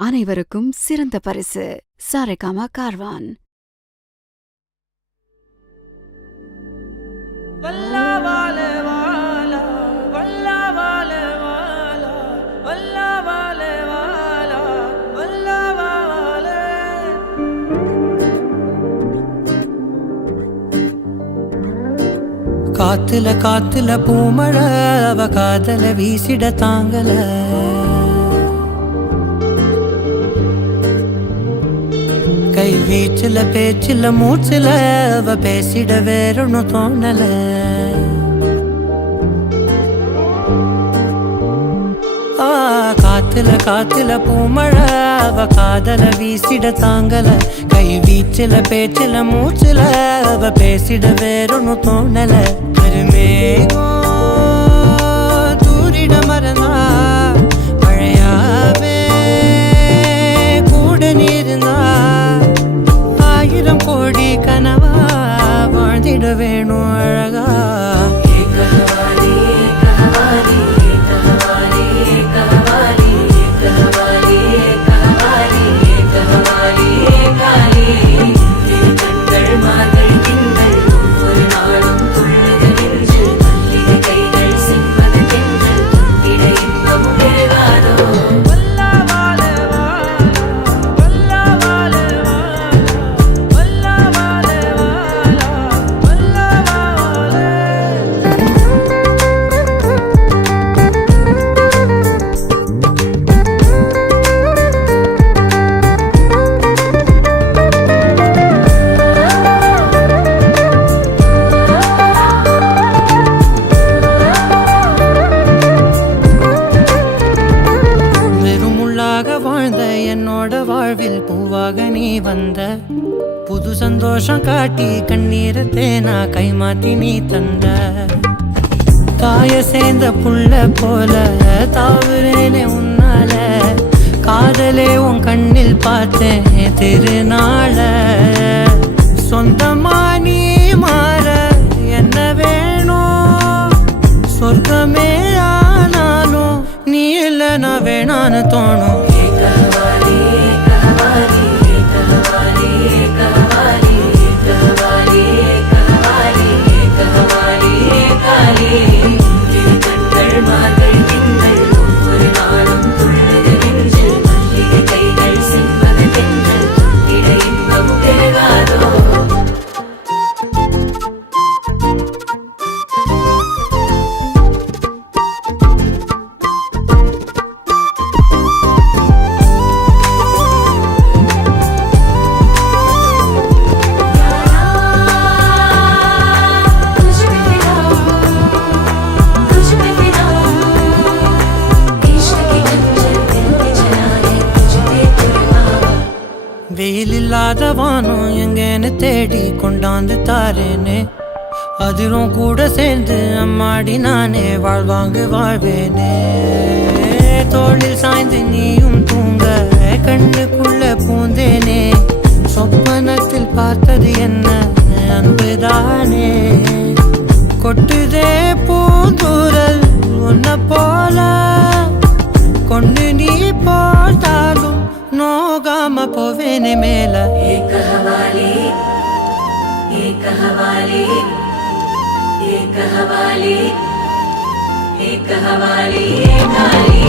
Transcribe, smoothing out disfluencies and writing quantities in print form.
அனைவருக்கும் சிறந்த பரிசு சாரேகாமா கார்வான். காத்துல காத்துல பூமழை அவ காதல வீசிட தாங்கல. கை வீச்சுல பேச்சுல மூச்சுல அவ பேசிட வேறொன்னு தோணல. காத்துல காத்துல பூமழை அவ காதல வீசிட தாங்கல. கை வீச்சுல பேச்சுல மூச்சுல அவ பேசிட வேறொன்னு தோணல. கருமேகம் தூரிட மறந்தா மழையாவே கூட நீர்ந்தா ஆயிரம் கோடி கனவா வாழ்ந்திட வேணும் அழகா. என்னோட வாழ்வில் பூவாக நீ வந்த புது சந்தோஷம் காட்டி கண்ணீரை தேனா கைமாத்தி நீ தந்த. காய சேர்ந்த புள்ள போல தாவுறேனே உன்னால காதலே உன் கண்ணில் பார்த்தேன் திருநாள. சொந்தமா நீ மாற என்ன வேணும் சொர்க்கமே ஆனாலும் நீ இல்லைனா வேணான்னு தோணும். வெயில் இல்லாத வானம் எங்கன்னு தேடி கொண்டாந்து தாரேனே அதிரும் கூட சேர்ந்து அம்மாடி நானே வாழ்வாங்கு வாழ்வேனே. தோளில் சாய்ந்து நீயும் தூங்க கண்ணுக்குள்ள பூந்தேனே சொப்பனத்தில் பார்த்தது என்ன அன்புதானே. கொட்டுதே பூந்தூரல் உன்ன போல கொண்டு நீ போட்டாலும் நோகாம போவேனே மேல. एक हवाली एक हवाली एक हवाली एक हवाली एक हवाली